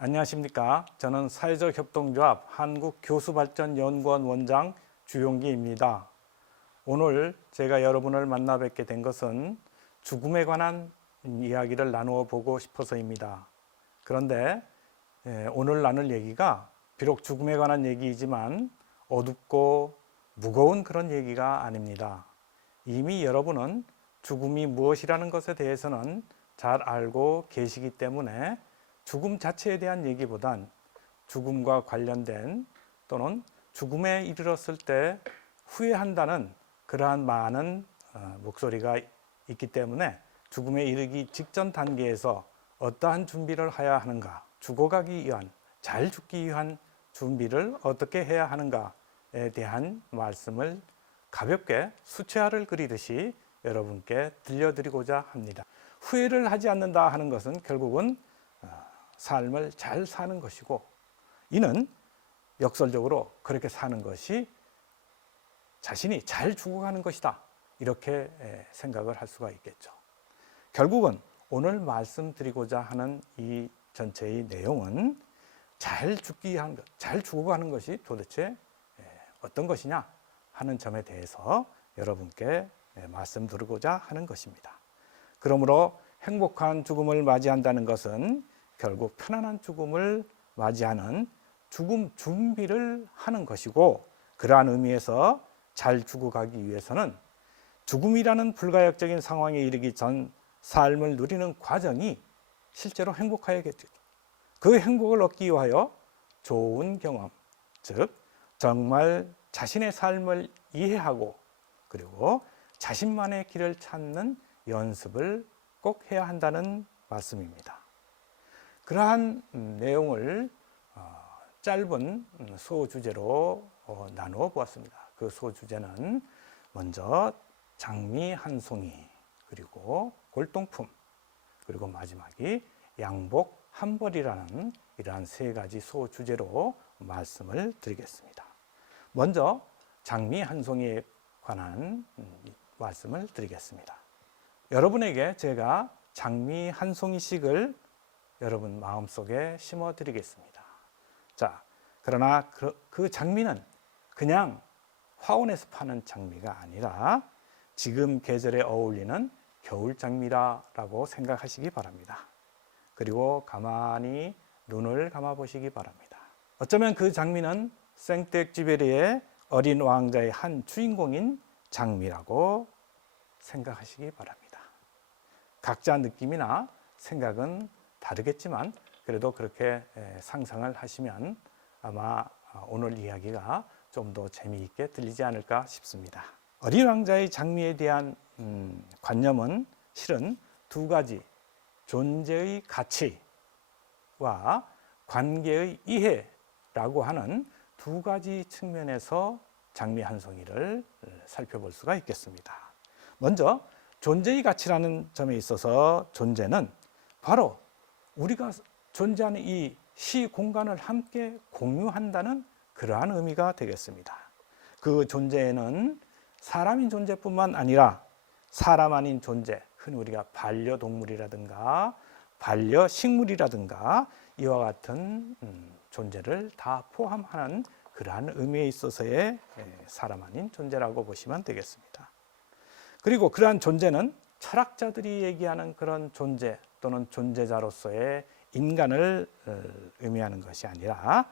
안녕하십니까. 저는 사회적협동조합 한국교수발전연구원 원장 주용기입니다. 오늘 제가 여러분을 만나 뵙게 된 것은 죽음에 관한 이야기를 나누어 보고 싶어서입니다. 그런데 오늘 나눌 얘기가 비록 죽음에 관한 얘기이지만 어둡고 무거운 그런 얘기가 아닙니다. 이미 여러분은 죽음이 무엇이라는 것에 대해서는 잘 알고 계시기 때문에 죽음 자체에 대한 얘기보단 죽음과 관련된 또는 죽음에 이르렀을 때 후회한다는 그러한 많은 목소리가 있기 때문에 죽음에 이르기 직전 단계에서 어떠한 준비를 해야 하는가, 죽어가기 위한, 잘 죽기 위한 준비를 어떻게 해야 하는가에 대한 말씀을 가볍게 수채화를 그리듯이 여러분께 들려드리고자 합니다. 후회를 하지 않는다 하는 것은 결국은 삶을 잘 사는 것이고, 이는 역설적으로 그렇게 사는 것이 자신이 잘 죽어가는 것이다, 이렇게 생각을 할 수가 있겠죠. 결국은 오늘 말씀드리고자 하는 이 전체의 내용은 잘 죽기 위한 것, 잘 죽어가는 것이 도대체 어떤 것이냐 하는 점에 대해서 여러분께 말씀드리고자 하는 것입니다. 그러므로 행복한 죽음을 맞이한다는 것은 결국 편안한 죽음을 맞이하는 죽음 준비를 하는 것이고, 그러한 의미에서 잘 죽어가기 위해서는 죽음이라는 불가역적인 상황에 이르기 전 삶을 누리는 과정이 실제로 행복해야겠죠. 그 행복을 얻기 위하여 좋은 경험, 즉 정말 자신의 삶을 이해하고 그리고 자신만의 길을 찾는 연습을 꼭 해야 한다는 말씀입니다. 그러한 내용을 짧은 소주제로 나누어 보았습니다. 그 소주제는 먼저 장미 한 송이, 그리고 골동품, 그리고 마지막이 양복 한 벌이라는 이러한 세 가지 소주제로 말씀을 드리겠습니다. 먼저 장미 한 송이에 관한 말씀을 드리겠습니다. 여러분에게 제가 장미 한 송이씩을 여러분 마음속에 심어 드리겠습니다. 자, 그러나 그 장미는 그냥 화원에서 파는 장미가 아니라 지금 계절에 어울리는 겨울 장미라고 생각하시기 바랍니다. 그리고 가만히 눈을 감아 보시기 바랍니다. 어쩌면 그 장미는 생텍쥐베리의 어린 왕자의 한 주인공인 장미라고 생각하시기 바랍니다. 각자 느낌이나 생각은 다르겠지만 그래도 그렇게 상상을 하시면 아마 오늘 이야기가 좀 더 재미있게 들리지 않을까 싶습니다. 어린 왕자의 장미에 대한 관념은 실은 두 가지, 존재의 가치와 관계의 이해라고 하는 두 가지 측면에서 장미 한 송이를 살펴볼 수가 있겠습니다. 먼저 존재의 가치라는 점에 있어서 존재는 바로 우리가 존재하는 이 시 공간을 함께 공유한다는 그러한 의미가 되겠습니다. 그 존재에는 사람인 존재뿐만 아니라 사람 아닌 존재, 흔히 우리가 반려동물이라든가 반려식물이라든가 이와 같은 존재를 다 포함하는 그러한 의미에 있어서의 사람 아닌 존재라고 보시면 되겠습니다. 그리고 그러한 존재는 철학자들이 얘기하는 그런 존재 또는 존재자로서의 인간을 의미하는 것이 아니라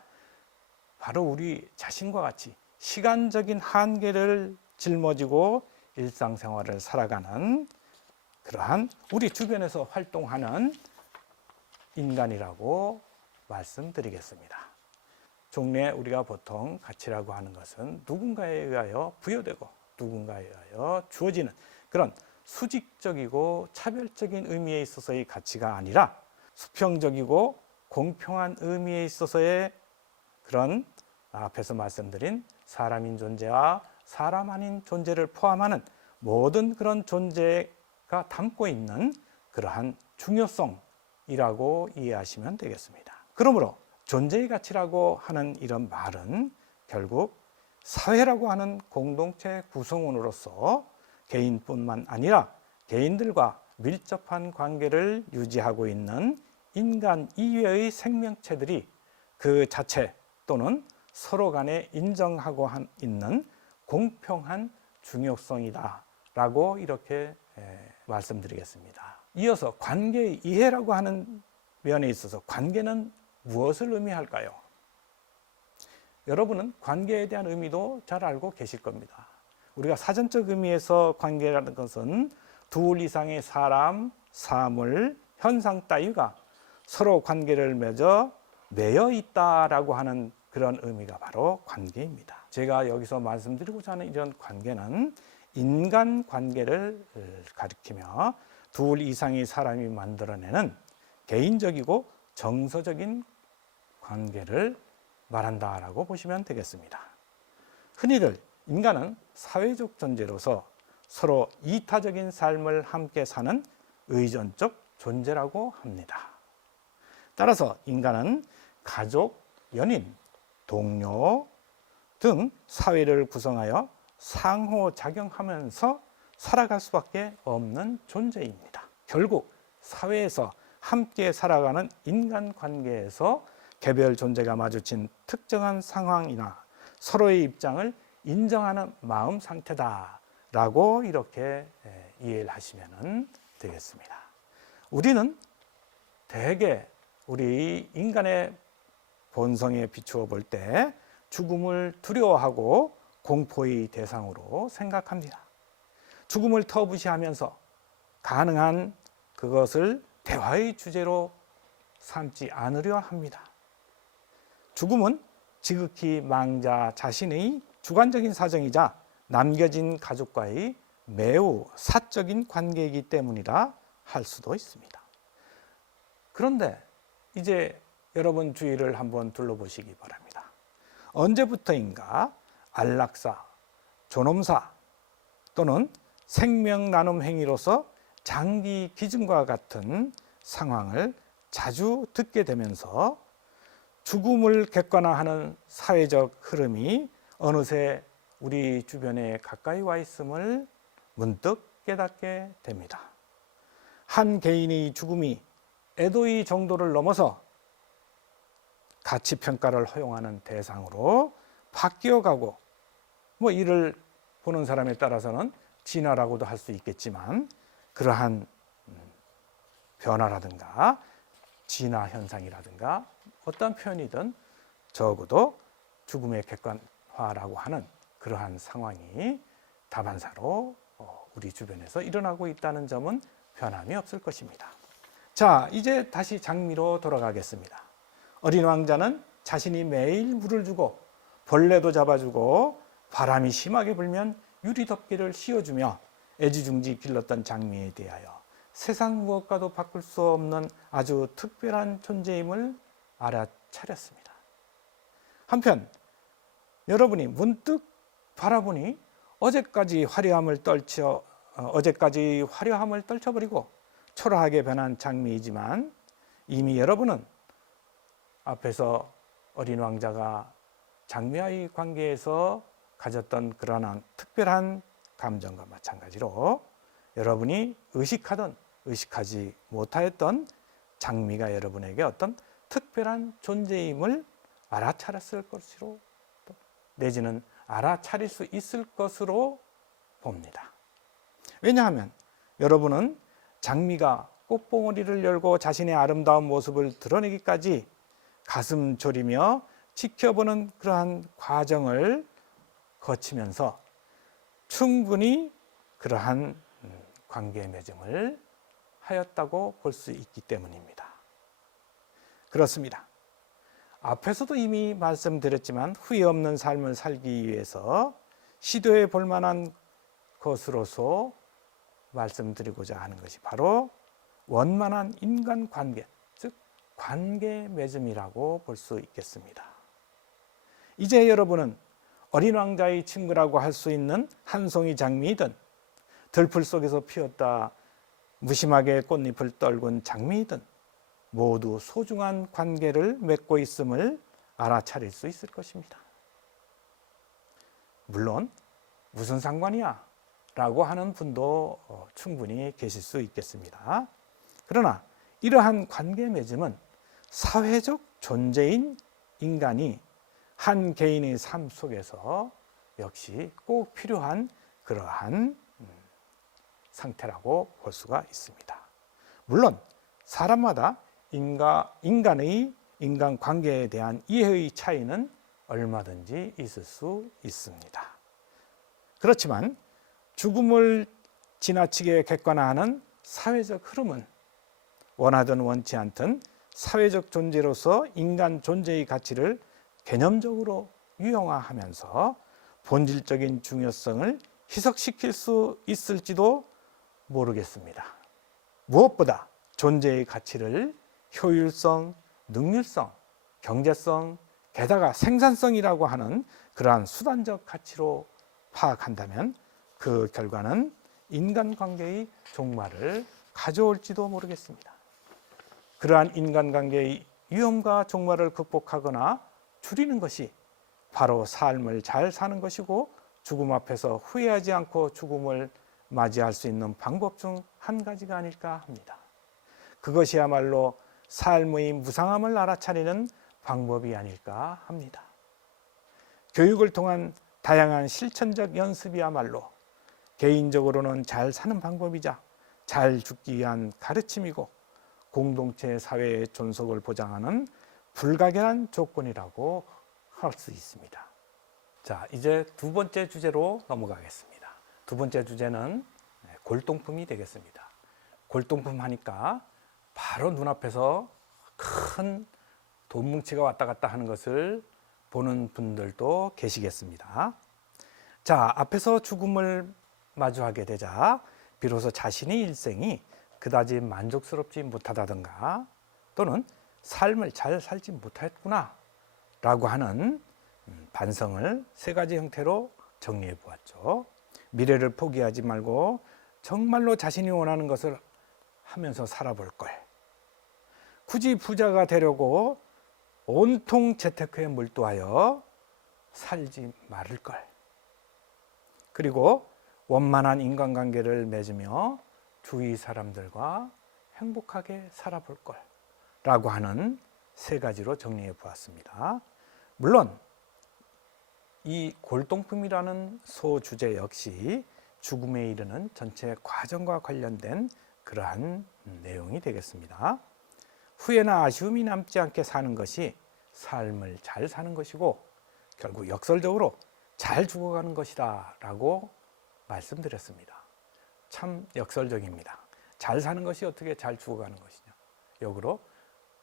바로 우리 자신과 같이 시간적인 한계를 짊어지고 일상생활을 살아가는 그러한 우리 주변에서 활동하는 인간이라고 말씀드리겠습니다. 종래 우리가 보통 가치라고 하는 것은 누군가에 의하여 부여되고 누군가에 의하여 주어지는 그런 수직적이고 차별적인 의미에 있어서의 가치가 아니라 수평적이고 공평한 의미에 있어서의 그런 앞에서 말씀드린 사람인 존재와 사람 아닌 존재를 포함하는 모든 그런 존재가 담고 있는 그러한 중요성이라고 이해하시면 되겠습니다. 그러므로 존재의 가치라고 하는 이런 말은 결국 사회라고 하는 공동체 구성원으로서 개인뿐만 아니라 개인들과 밀접한 관계를 유지하고 있는 인간 이외의 생명체들이 그 자체 또는 서로 간에 인정하고 있는 공평한 중요성이다라고 이렇게 말씀드리겠습니다. 이어서 관계의 이해라고 하는 면에 있어서 관계는 무엇을 의미할까요? 여러분은 관계에 대한 의미도 잘 알고 계실 겁니다. 우리가 사전적 의미에서 관계라는 것은 둘 이상의 사람, 사물, 현상 따위가 서로 관계를 매어 있다라고 하는 그런 의미가 바로 관계입니다. 제가 여기서 말씀드리고자 하는 이런 관계는 인간 관계를 가리키며 둘 이상의 사람이 만들어내는 개인적이고 정서적인 관계를 말한다라고 보시면 되겠습니다. 흔히들 인간은 사회적 존재로서 서로 이타적인 삶을 함께 사는 의존적 존재라고 합니다. 따라서 인간은 가족, 연인, 동료 등 사회를 구성하여 상호작용하면서 살아갈 수밖에 없는 존재입니다. 결국 사회에서 함께 살아가는 인간관계에서 개별 존재가 마주친 특정한 상황이나 서로의 입장을 인정하는 마음 상태다라고 이렇게 이해를 하시면 되겠습니다. 우리는 대개 우리 인간의 본성에 비추어 볼 때 죽음을 두려워하고 공포의 대상으로 생각합니다. 죽음을 터부시하면서 가능한 그것을 대화의 주제로 삼지 않으려 합니다. 죽음은 지극히 망자 자신의 주관적인 사정이자 남겨진 가족과의 매우 사적인 관계이기 때문이라 할 수도 있습니다. 그런데 이제 여러분 주위를 한번 둘러보시기 바랍니다. 언제부터인가 안락사, 존엄사 또는 생명 나눔 행위로서 장기 기증과 같은 상황을 자주 듣게 되면서 죽음을 객관화하는 사회적 흐름이 어느새 우리 주변에 가까이 와 있음을 문득 깨닫게 됩니다. 한 개인의 죽음이 애도의 정도를 넘어서 가치평가를 허용하는 대상으로 바뀌어가고 이를 보는 사람에 따라서는 진화라고도 할 수 있겠지만 그러한 변화라든가 진화 현상이라든가 어떤 표현이든 적어도 죽음의 객관화라고 하는 그러한 상황이 다반사로 우리 주변에서 일어나고 있다는 점은 변함이 없을 것입니다. 자, 이제 다시 장미로 돌아가겠습니다. 어린 왕자는 자신이 매일 물을 주고 벌레도 잡아주고 바람이 심하게 불면 유리덮개를 씌워주며 애지중지 길렀던 장미에 대하여 세상 무엇과도 바꿀 수 없는 아주 특별한 존재임을 알아차렸습니다. 한편 여러분이 문득 바라보니 어제까지 화려함을 떨쳐버리고 초라하게 변한 장미이지만 이미 여러분은 앞에서 어린 왕자가 장미와의 관계에서 가졌던 그러한 특별한 감정과 마찬가지로 여러분이 의식하든 의식하지 못하였던 장미가 여러분에게 어떤 특별한 존재임을 알아차렸을 것으로 내지는 알아차릴 수 있을 것으로 봅니다. 왜냐하면 여러분은 장미가 꽃봉오리를 열고 자신의 아름다운 모습을 드러내기까지 가슴 졸이며 지켜보는 그러한 과정을 거치면서 충분히 그러한 관계 맺음을 하였다고 볼 수 있기 때문입니다. 그렇습니다. 앞에서도 이미 말씀드렸지만 후회 없는 삶을 살기 위해서 시도해 볼 만한 것으로서 말씀드리고자 하는 것이 바로 원만한 인간관계, 즉 관계 맺음이라고 볼 수 있겠습니다. 이제 여러분은 어린 왕자의 친구라고 할 수 있는 한 송이 장미이든 들풀 속에서 피었다 무심하게 꽃잎을 떨군 장미이든 모두 소중한 관계를 맺고 있음을 알아차릴 수 있을 것입니다. 물론 무슨 상관이야? 라고 하는 분도 충분히 계실 수 있겠습니다. 그러나 이러한 관계 맺음은 사회적 존재인 인간이 한 개인의 삶 속에서 역시 꼭 필요한 그러한 상태라고 볼 수가 있습니다. 물론 사람마다 인간의 인간관계에 대한 이해의 차이는 얼마든지 있을 수 있습니다. 그렇지만 죽음을 지나치게 객관화하는 사회적 흐름은 원하든 원치 않든 사회적 존재로서 인간 존재의 가치를 개념적으로 유형화하면서 본질적인 중요성을 희석시킬 수 있을지도 모르겠습니다. 무엇보다 존재의 가치를 효율성, 능률성, 경제성, 게다가 생산성이라고 하는 그러한 수단적 가치로 파악한다면 그 결과는 인간관계의 종말을 가져올지도 모르겠습니다. 그러한 인간관계의 위험과 종말을 극복하거나 줄이는 것이 바로 삶을 잘 사는 것이고 죽음 앞에서 후회하지 않고 죽음을 맞이할 수 있는 방법 중 한 가지가 아닐까 합니다. 그것이야말로 삶의 무상함을 알아차리는 방법이 아닐까 합니다. 교육을 통한 다양한 실천적 연습이야말로 개인적으로는 잘 사는 방법이자 잘 죽기 위한 가르침이고 공동체 사회의 존속을 보장하는 불가결한 조건이라고 할 수 있습니다. 자, 이제 두 번째 주제로 넘어가겠습니다. 두 번째 주제는 골동품이 되겠습니다. 골동품 하니까 바로 눈앞에서 큰 돈 뭉치가 왔다 갔다 하는 것을 보는 분들도 계시겠습니다. 자, 앞에서 죽음을 마주하게 되자 비로소 자신의 일생이 그다지 만족스럽지 못하다든가 또는 삶을 잘 살지 못했구나 라고 하는 반성을 세 가지 형태로 정리해 보았죠. 미래를 포기하지 말고 정말로 자신이 원하는 것을 하면서 살아볼 걸. 굳이 부자가 되려고 온통 재테크에 몰두하여 살지 말을 걸. 그리고 원만한 인간관계를 맺으며 주위 사람들과 행복하게 살아볼 걸 라고 하는 세 가지로 정리해 보았습니다. 물론 이 골동품이라는 소주제 역시 죽음에 이르는 전체 과정과 관련된 그러한 내용이 되겠습니다. 후회나 아쉬움이 남지 않게 사는 것이 삶을 잘 사는 것이고 결국 역설적으로 잘 죽어가는 것이다 라고 말씀드렸습니다. 참 역설적입니다. 잘 사는 것이 어떻게 잘 죽어가는 것이냐, 역으로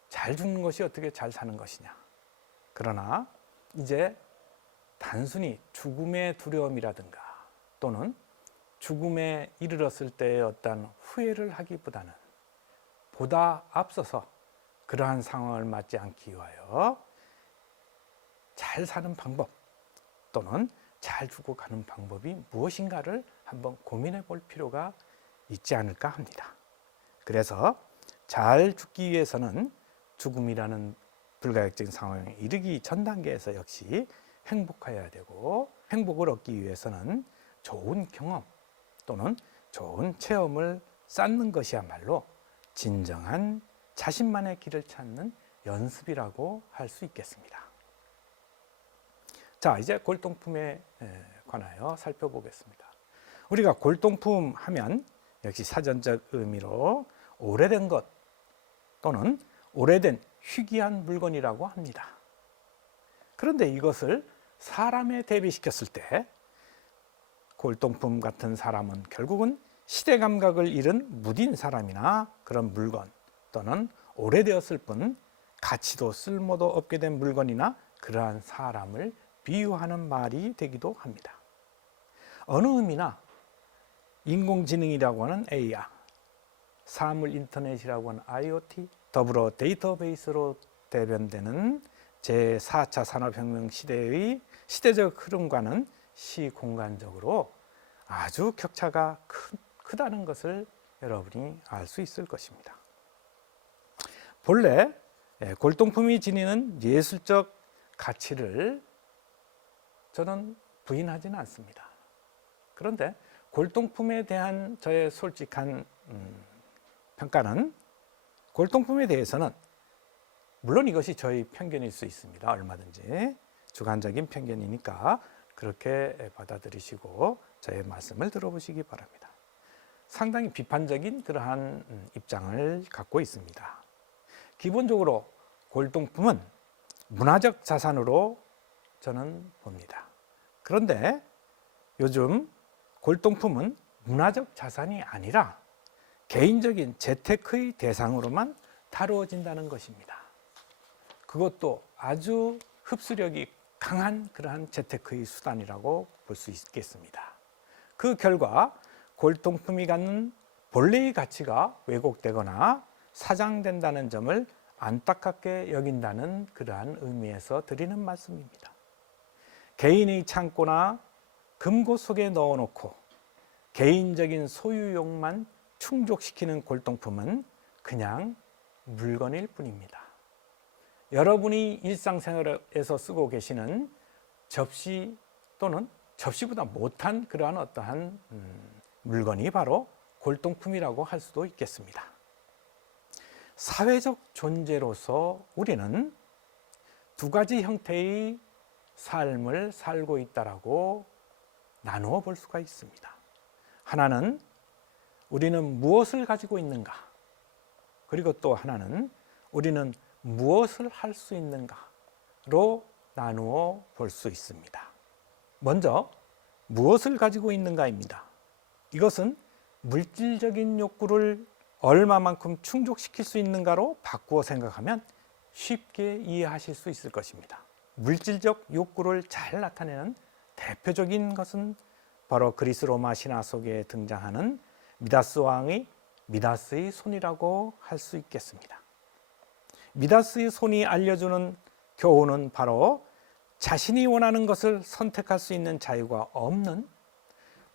잘 죽는 것이 어떻게 잘 사는 것이냐. 그러나 이제 단순히 죽음의 두려움이라든가 또는 죽음에 이르렀을 때의 어떤 후회를 하기보다는 보다 앞서서 그러한 상황을 맞지 않기 위하여 잘 사는 방법 또는 잘 죽어가는 방법이 무엇인가를 한번 고민해 볼 필요가 있지 않을까 합니다. 그래서 잘 죽기 위해서는 죽음이라는 불가역적인 상황에 이르기 전 단계에서 역시 행복해야 되고, 행복을 얻기 위해서는 좋은 경험 또는 좋은 체험을 쌓는 것이야말로 진정한 자신만의 길을 찾는 연습이라고 할 수 있겠습니다. 자, 이제 골동품에 관하여 살펴보겠습니다. 우리가 골동품 하면 역시 사전적 의미로 오래된 것 또는 오래된 희귀한 물건이라고 합니다. 그런데 이것을 사람에 대비시켰을 때 골동품 같은 사람은 결국은 시대 감각을 잃은 무딘 사람이나 그런 물건 또는 오래되었을 뿐 가치도 쓸모도 없게 된 물건이나 그러한 사람을 비유하는 말이 되기도 합니다. 어느 의미나 인공지능이라고 하는 AI, 사물 인터넷이라고 하는 IoT, 더불어 데이터베이스로 대변되는 제4차 산업혁명 시대의 시대적 흐름과는 시공간적으로 아주 격차가 크다는 것을 여러분이 알 수 있을 것입니다. 본래 골동품이 지니는 예술적 가치를 저는 부인하지는 않습니다. 그런데 골동품에 대한 저의 솔직한 평가는 골동품에 대해서는 물론 이것이 저희 편견일 수 있습니다. 얼마든지 주관적인 편견이니까 그렇게 받아들이시고 저의 말씀을 들어보시기 바랍니다. 상당히 비판적인 그러한 입장을 갖고 있습니다. 기본적으로 골동품은 문화적 자산으로 저는 봅니다. 그런데 요즘 골동품은 문화적 자산이 아니라 개인적인 재테크의 대상으로만 다루어진다는 것입니다. 그것도 아주 흡수력이 강한 그러한 재테크의 수단이라고 볼 수 있겠습니다. 그 결과 골동품이 갖는 본래의 가치가 왜곡되거나 사장된다는 점을 안타깝게 여긴다는 그러한 의미에서 드리는 말씀입니다. 개인의 창고나 금고 속에 넣어놓고 개인적인 소유욕만 충족시키는 골동품은 그냥 물건일 뿐입니다. 여러분이 일상생활에서 쓰고 계시는 접시 또는 접시보다 못한 그러한 어떠한 물건이 바로 골동품이라고 할 수도 있겠습니다. 사회적 존재로서 우리는 두 가지 형태의 삶을 살고 있다라고 나누어 볼 수가 있습니다. 하나는 우리는 무엇을 가지고 있는가, 그리고 또 하나는 우리는 무엇을 할 수 있는가로 나누어 볼 수 있습니다. 먼저 무엇을 가지고 있는가입니다. 이것은 물질적인 욕구를 얼마만큼 충족시킬 수 있는가로 바꾸어 생각하면 쉽게 이해하실 수 있을 것입니다. 물질적 욕구를 잘 나타내는 대표적인 것은 바로 그리스 로마 신화 속에 등장하는 미다스 왕의 미다스의 손이라고 할 수 있겠습니다. 미다스의 손이 알려주는 교훈은 바로 자신이 원하는 것을 선택할 수 있는 자유가 없는,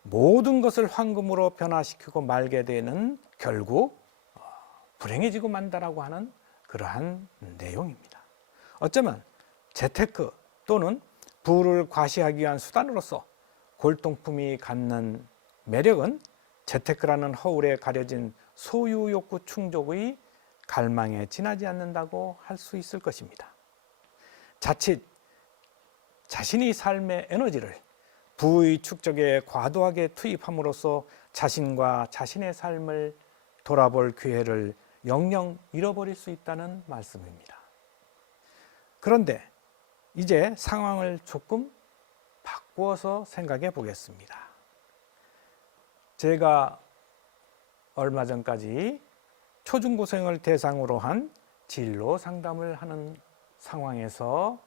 모든 것을 황금으로 변화시키고 말게 되는, 결국 불행해지고 만다라고 하는 그러한 내용입니다. 어쩌면 재테크 또는 부를 과시하기 위한 수단으로서 골동품이 갖는 매력은 재테크라는 허울에 가려진 소유 욕구 충족의 갈망에 지나지 않는다고 할 수 있을 것입니다. 자칫 자신의 삶의 에너지를 부의 축적에 과도하게 투입함으로써 자신과 자신의 삶을 돌아볼 기회를 영영 잃어버릴 수 있다는 말씀입니다. 그런데 이제 상황을 조금 바꾸어서 생각해 보겠습니다. 제가 얼마 전까지 초중고생을 대상으로 한 진로 상담을 하는 상황에서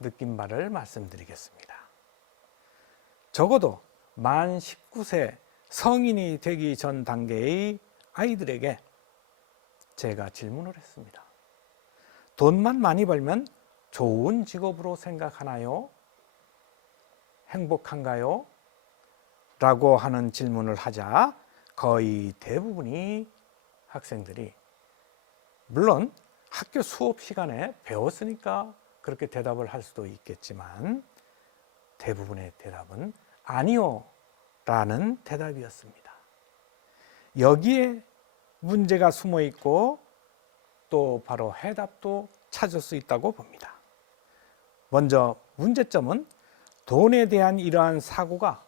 느낀 바를 말씀드리겠습니다. 적어도 만 19세 성인이 되기 전 단계의 아이들에게 제가 질문을 했습니다. 돈만 많이 벌면 좋은 직업으로 생각하나요? 행복한가요? 라고 하는 질문을 하자 거의 대부분이 학생들이, 물론 학교 수업 시간에 배웠으니까 그렇게 대답을 할 수도 있겠지만 대부분의 대답은 아니요 라는 대답이었습니다. 여기에 문제가 숨어 있고 또 바로 해답도 찾을 수 있다고 봅니다. 먼저 문제점은 돈에 대한 이러한 사고가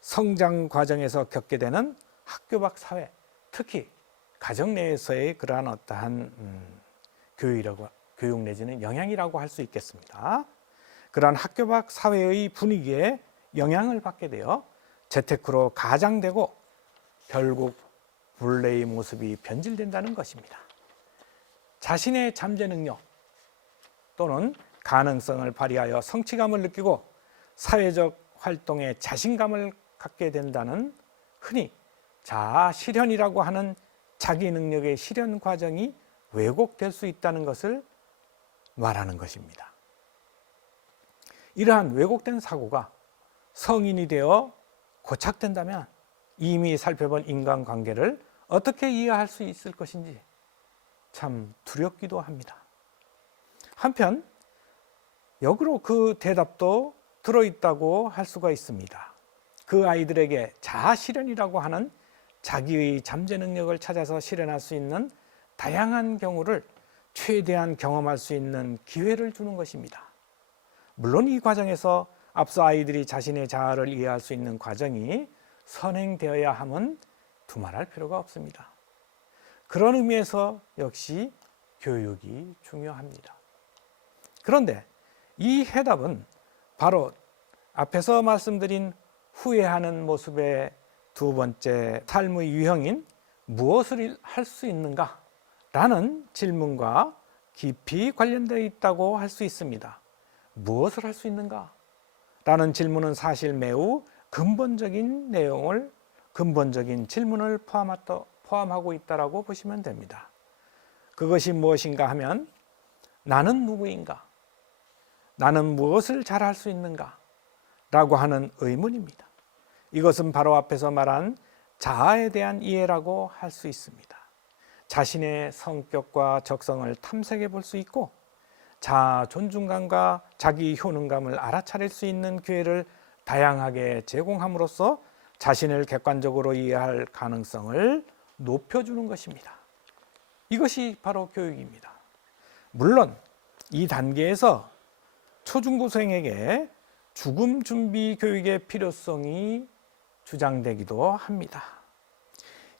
성장 과정에서 겪게 되는 학교 밖 사회, 특히 가정 내에서의 그러한 어떠한 교육 내지는 영향이라고 할 수 있겠습니다. 그러한 학교 밖 사회의 분위기에 영향을 받게 되어 재테크로 가장되고 결국 본래의 모습이 변질된다는 것입니다. 자신의 잠재 능력 또는 가능성을 발휘하여 성취감을 느끼고 사회적 활동에 자신감을 갖게 된다는, 흔히 자아 실현이라고 하는 자기 능력의 실현 과정이 왜곡될 수 있다는 것을 말하는 것입니다. 이러한 왜곡된 사고가 성인이 되어 고착된다면 이미 살펴본 인간관계를 어떻게 이해할 수 있을 것인지 참 두렵기도 합니다. 한편 역으로 그 대답도 들어있다고 할 수가 있습니다. 그 아이들에게 자아 실현이라고 하는 자기의 잠재 능력을 찾아서 실현할 수 있는 다양한 경우를 최대한 경험할 수 있는 기회를 주는 것입니다. 물론 이 과정에서 앞서 아이들이 자신의 자아를 이해할 수 있는 과정이 선행되어야 함은 두말할 필요가 없습니다. 그런 의미에서 역시 교육이 중요합니다. 그런데 이 해답은 바로 앞에서 말씀드린 후회하는 모습의 두 번째 삶의 유형인 무엇을 할 수 있는가? 라는 질문과 깊이 관련되어 있다고 할 수 있습니다. 무엇을 할 수 있는가? 라는 질문은 사실 매우 근본적인 질문을 포함하고 있다고 보시면 됩니다. 그것이 무엇인가 하면 나는 누구인가? 나는 무엇을 잘할 수 있는가? 라고 하는 의문입니다. 이것은 바로 앞에서 말한 자아에 대한 이해라고 할 수 있습니다. 자신의 성격과 적성을 탐색해 볼 수 있고 자아 존중감과 자기 효능감을 알아차릴 수 있는 기회를 다양하게 제공함으로써 자신을 객관적으로 이해할 가능성을 높여주는 것입니다. 이것이 바로 교육입니다. 물론 이 단계에서 초중고생에게 죽음 준비 교육의 필요성이 주장되기도 합니다.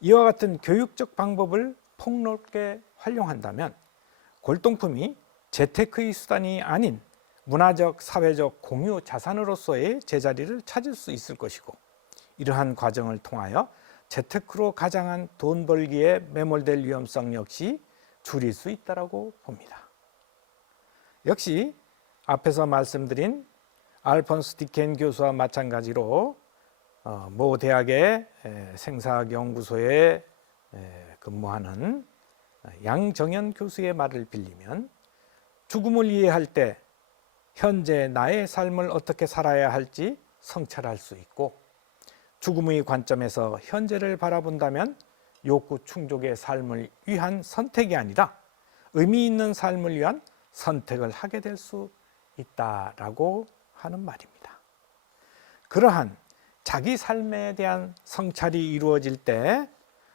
이와 같은 교육적 방법을 폭넓게 활용한다면 골동품이 재테크의 수단이 아닌 문화적, 사회적 공유 자산으로서의 제자리를 찾을 수 있을 것이고 이러한 과정을 통하여 재테크로 가장한 돈 벌기에 매몰될 위험성 역시 줄일 수 있다고 봅니다. 역시 앞에서 말씀드린 알폰스 디켄 교수와 마찬가지로 모 대학의 생사학연구소에 근무하는 양정현 교수의 말을 빌리면 죽음을 이해할 때 현재 나의 삶을 어떻게 살아야 할지 성찰할 수 있고 죽음의 관점에서 현재를 바라본다면 욕구 충족의 삶을 위한 선택이 아니라 의미 있는 삶을 위한 선택을 하게 될 수 있다라고 하는 말입니다. 그러한 자기 삶에 대한 성찰이 이루어질 때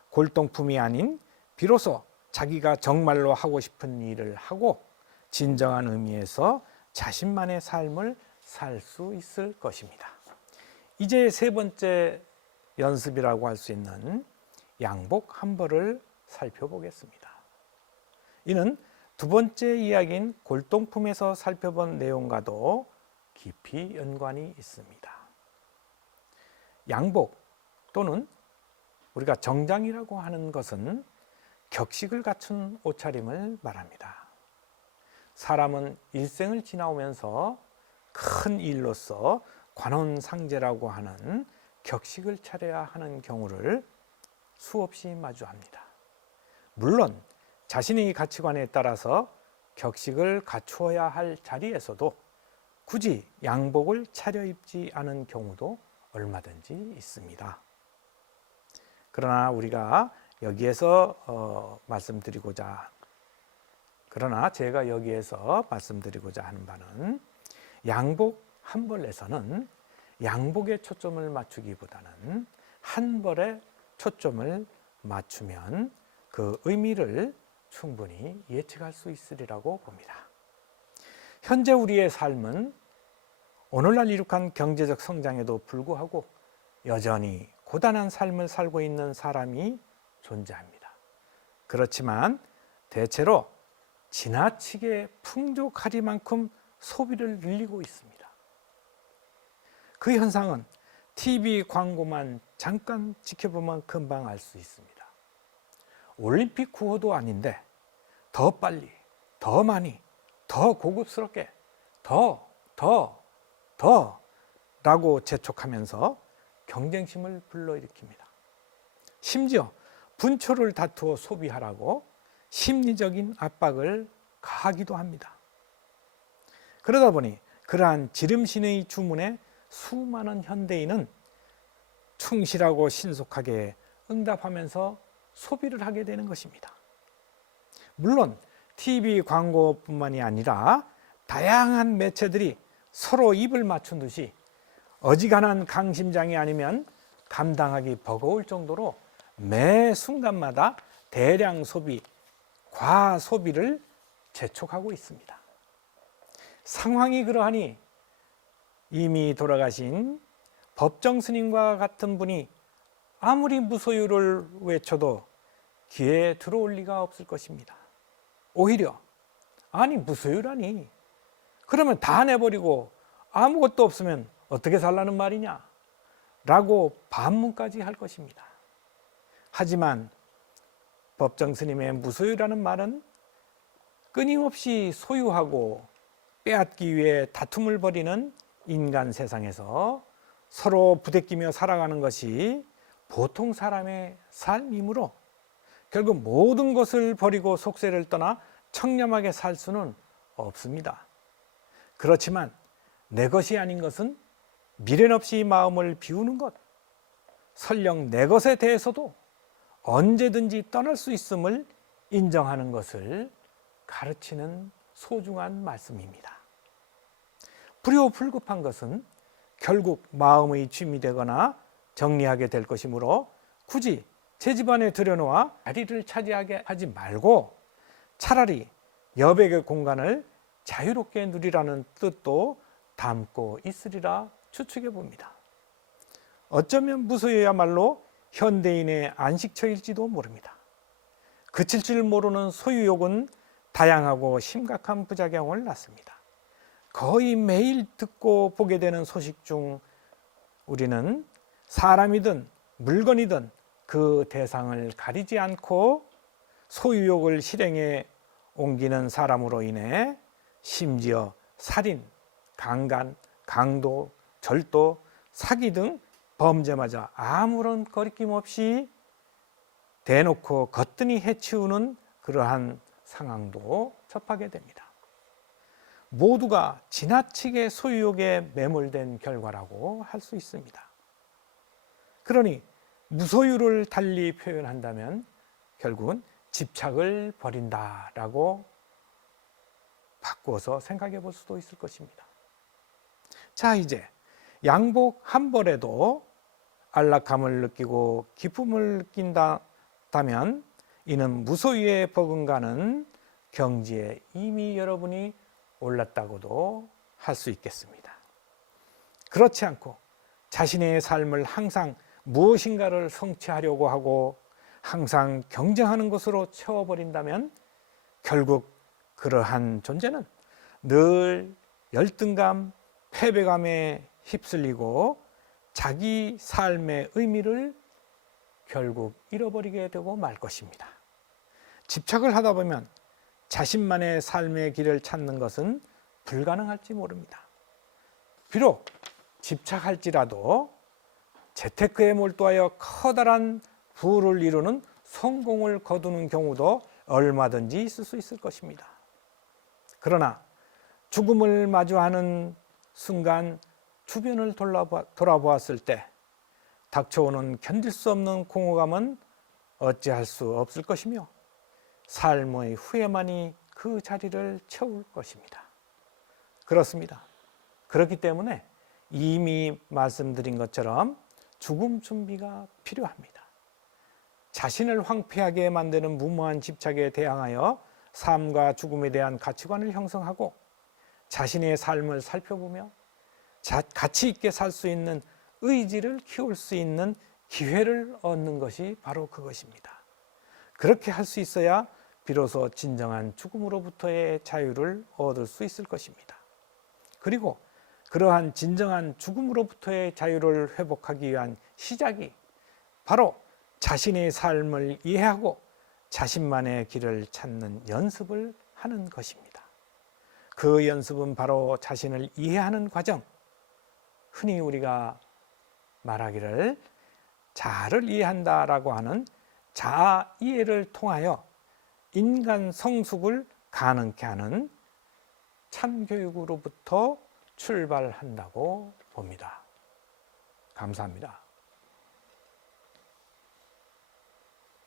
골동품이 아닌 비로소 자기가 정말로 하고 싶은 일을 하고 진정한 의미에서 자신만의 삶을 살 수 있을 것입니다. 이제 세 번째 연습이라고 할 수 있는 양복 한 벌을 살펴보겠습니다. 이는 두 번째 이야기인 골동품에서 살펴본 내용과도 깊이 연관이 있습니다. 양복 또는 우리가 정장이라고 하는 것은 격식을 갖춘 옷차림을 말합니다. 사람은 일생을 지나오면서 큰 일로서 관혼상제라고 하는 격식을 차려야 하는 경우를 수없이 마주합니다. 물론 자신의 가치관에 따라서 격식을 갖추어야 할 자리에서도 굳이 양복을 차려입지 않은 경우도 얼마든지 있습니다. 그러나 우리가 여기에서 제가 여기에서 말씀드리고자 하는 바는 양복 한 벌에서는 양복에 초점을 맞추기보다는 한 벌에 초점을 맞추면 그 의미를 충분히 예측할 수 있으리라고 봅니다. 현재 우리의 삶은 오늘날 이룩한 경제적 성장에도 불구하고 여전히 고단한 삶을 살고 있는 사람이 존재합니다. 그렇지만 대체로 지나치게 풍족하리만큼 소비를 늘리고 있습니다. 그 현상은 TV 광고만 잠깐 지켜보면 금방 알 수 있습니다. 올림픽 구호도 아닌데 더 빨리, 더 많이, 더 고급스럽게, 더 라고 재촉하면서 경쟁심을 불러일으킵니다. 심지어 분초를 다투어 소비하라고 심리적인 압박을 가하기도 합니다. 그러다 보니 그러한 지름신의 주문에 수많은 현대인은 충실하고 신속하게 응답하면서 소비를 하게 되는 것입니다. 물론 TV 광고뿐만이 아니라 다양한 매체들이 서로 입을 맞춘 듯이 어지간한 강심장이 아니면 감당하기 버거울 정도로 매 순간마다 대량 소비, 과소비를 재촉하고 있습니다. 상황이 그러하니 이미 돌아가신 법정 스님과 같은 분이 아무리 무소유를 외쳐도 귀에 들어올 리가 없을 것입니다. 오히려 아니 무소유라니 그러면 다 내버리고 아무것도 없으면 어떻게 살라는 말이냐 라고 반문까지 할 것입니다. 하지만 법정 스님의 무소유라는 말은 끊임없이 소유하고 빼앗기 위해 다툼을 벌이는 인간 세상에서 서로 부대끼며 살아가는 것이 보통 사람의 삶이므로 결국 모든 것을 버리고 속세를 떠나 청렴하게 살 수는 없습니다. 그렇지만 내 것이 아닌 것은 미련 없이 마음을 비우는 것, 설령 내 것에 대해서도 언제든지 떠날 수 있음을 인정하는 것을 가르치는 소중한 말씀입니다. 불효불급한 것은 결국 마음의 짐이 되거나 정리하게 될 것이므로 굳이 제 집안에 들여놓아 자리를 차지하게 하지 말고 차라리 여백의 공간을 자유롭게 누리라는 뜻도 담고 있으리라 추측해 봅니다. 어쩌면 무소유야말로 현대인의 안식처일지도 모릅니다. 그칠 줄 모르는 소유욕은 다양하고 심각한 부작용을 낳습니다. 거의 매일 듣고 보게 되는 소식 중 우리는 사람이든 물건이든 그 대상을 가리지 않고 소유욕을 실행에 옮기는 사람으로 인해 심지어 살인, 강간, 강도, 절도, 사기 등 범죄마저 아무런 거리낌 없이 대놓고 거뜬히 해치우는 그러한 상황도 접하게 됩니다. 모두가 지나치게 소유욕에 매몰된 결과라고 할 수 있습니다. 그러니 무소유를 달리 표현한다면 결국은 집착을 버린다라고 바꾸어서 생각해 볼 수도 있을 것입니다. 자, 이제 양복 한 벌에도 안락함을 느끼고 기쁨을 느낀다면 이는 무소유에 버금가는 경지에 이미 여러분이 올랐다고도 할 수 있겠습니다. 그렇지 않고 자신의 삶을 항상 무엇인가를 성취하려고 하고 항상 경쟁하는 것으로 채워버린다면 결국 그러한 존재는 늘 열등감, 패배감에 휩쓸리고 자기 삶의 의미를 결국 잃어버리게 되고 말 것입니다. 집착을 하다 보면 자신만의 삶의 길을 찾는 것은 불가능할지 모릅니다. 비록 집착할지라도 재테크에 몰두하여 커다란 부를 이루는 성공을 거두는 경우도 얼마든지 있을 수 있을 것입니다. 그러나 죽음을 마주하는 순간 주변을 돌아보았을 때 닥쳐오는 견딜 수 없는 공허감은 어찌할 수 없을 것이며 삶의 후회만이 그 자리를 채울 것입니다. 그렇습니다. 그렇기 때문에 이미 말씀드린 것처럼 죽음 준비가 필요합니다. 자신을 황폐하게 만드는 무모한 집착에 대항하여 삶과 죽음에 대한 가치관을 형성하고 자신의 삶을 살펴보며 가치 있게 살 수 있는 의지를 키울 수 있는 기회를 얻는 것이 바로 그것입니다. 그렇게 할 수 있어야 비로소 진정한 죽음으로부터의 자유를 얻을 수 있을 것입니다. 그리고 그러한 진정한 죽음으로부터의 자유를 회복하기 위한 시작이 바로 자신의 삶을 이해하고 자신만의 길을 찾는 연습을 하는 것입니다. 그 연습은 바로 자신을 이해하는 과정, 흔히 우리가 말하기를 자아를 이해한다라고 하는 자아 이해를 통하여 인간 성숙을 가능케 하는 참교육으로부터 출발한다고 봅니다. 감사합니다.